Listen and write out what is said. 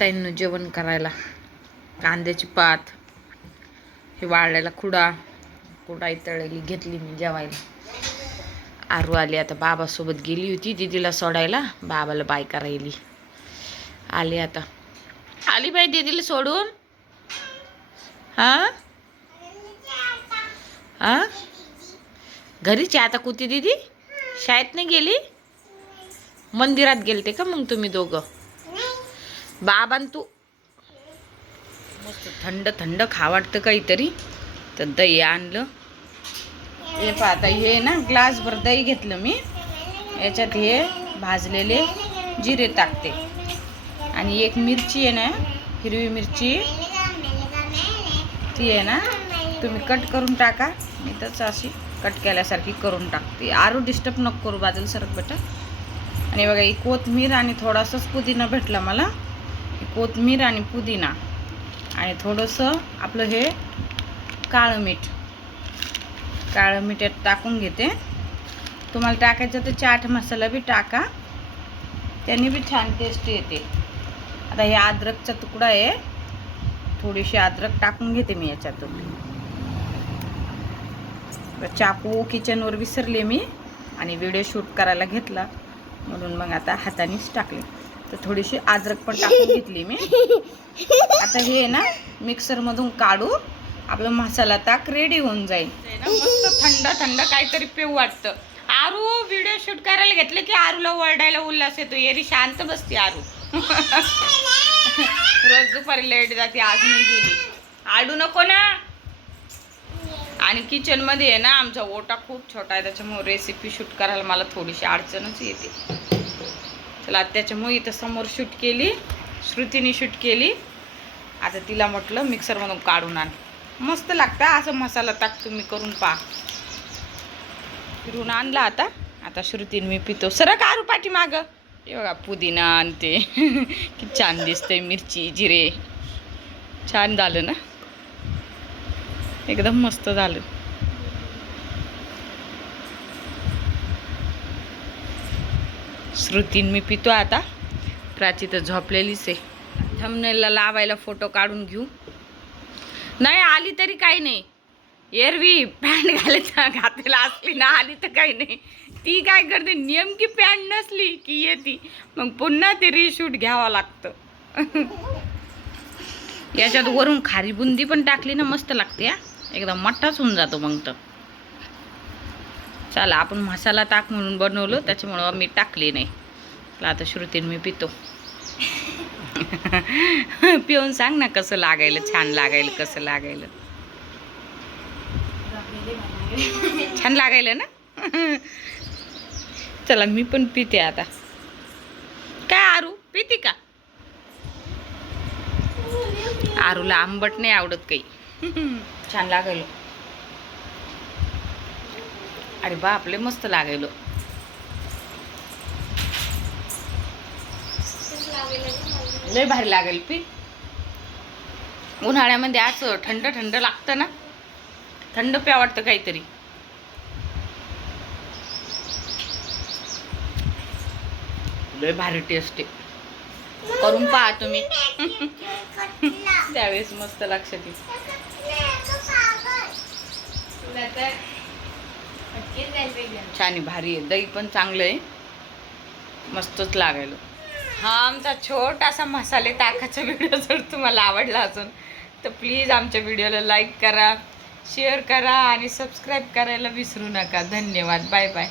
ताईंना जेवण करायला कांद्याची पात, हे वाळलेला खुडा तळलेली घेतली मी जेवायला. आरू आली आता, बाबासोबत गेली होती दीदीला सोडायला, बाबाला बाय करायली. आली आता, आली बाई दीदीला सोडून. हा हा घरीच आता कुती दीदी शाळेत नाही गेली, मंदिरात गेलते का मग तुम्ही दोघं बाबा तू? मस्त थंड थंड खा वाटतं काहीतरी, तर दही आणलं. हे पाहता, हे ना ग्लासभर दही घेतलं मी, याच्यात हे भाजलेले जिरे टाकते आणि एक मिरची आहे ना, हिरवी मिरची, ती आहे ना तुम्ही कट करून टाका. मी तर अशी कट केल्यासारखी करून टाकते. आरू डिस्टर्ब नको करू, बाजूला सरक बेटा. आणि बघा, ही कोथिंबीर आणि थोडासाच पुदिना भेटला मला. कोथिंबीर आणि पुदिना आणि थोडंसं आपलं हे काळं मीठ यात टाकून घेते. तुम्हाला टाकायचं तर चाट मसाला बी टाका, त्यांनी बी छान टेस्ट येते. आता हे अद्रकचा तुकडा आहे, थोडीशी अद्रक टाकून घेते मी याच्यातून. चाकू किचनवर विसरले मी आणि व्हिडिओ शूट करायला घेतला, म्हणून मग आता हातानेच टाकले. तर थोडीशी अद्रक पण टाकून घेतली मी. आता हे ना मिक्सरमधून काढू, आपला मसाला ताक रेडी होऊन जाईल. मस्त थंड थंड काहीतरी पिऊ वाटतं. आरू व्हिडिओ शूट करायला घेतले की आरूला ओरडायला उल्हास येतो. एरी शांत बसते आरू. रोज दुपारी लेट जाते, आज नाही गेली. आडू नको ना. आणि किचनमध्ये आहे ना, आमचा ओटा खूप छोटा आहे, त्याच्यामुळे रेसिपी शूट करायला मला थोडीशी अडचणच येते. चला, त्याच्यामुळे इथं समोर शूट केली, श्रुतीने शूट केली. आता तिला म्हटलं मिक्सरमधून काढून आण. मस्त लागतं असं मसाला ताक, तुम्ही करून पहा. फिरून आणला आता श्रुतीने मी पितो. सरक आरू पाठी मागं. हे बघा पुदिना आणते. किती छान दिसतंय, मिरची जिरे, छान झालं ना, एकदम मस्त झालं. श्रुतीन मी पितो आता. प्राची तर झोपलेलीच आहे. थंबनेलला लावायला फोटो काढून घेऊ. नाही आली तरी काही नाही, एरवी पॅन्ट घातलेला असली ना, आली तर काही नाही. ती काय करते, नेमकी पॅन्ट नसली की येते, मग पुन्हा ते रिशूट घ्यावं लागतं. याच्यात वरून खारी बुंदी पण टाकली ना, मस्त लागते. एकदम मठ्ठाच होऊन जातो मग तर. चला, आपण मसाला ताक म्हणून बनवलं, त्याच्यामुळं मी टाकली नाही. आता श्रुतीने मी पितो. पिऊन सांग ना कसं लागायला, छान लागायला, कसं लागायला. छान लागायला ना. चला, मी पण पिते आता. काय आरू पिते का? आरूला आंबट नाही आवडत काही. छान लागायलो. अरे बापले, मस्त लागायलो. लय भारी लागेल पी. उन्हाळ्यामध्ये असं थंड थंड लागतं ना, थंड प्या वाटतं काहीतरी. लय भारी टेस्ट आहे, करून पहा तुम्ही. त्यावेळेस मस्त लक्षात येईल. छान आहे, भारी आहे. दही पण चांगलं आहे, मस्तच लागायला. हा आमचा छोटासा मसाले ताकाचा व्हिडिओ जर तुम्हाला आवडला असेल तर प्लीज आमच्या व्हिडिओला लाईक करा, शेअर करा आणि सबस्क्राईब करायला विसरू नका. धन्यवाद. Bye bye.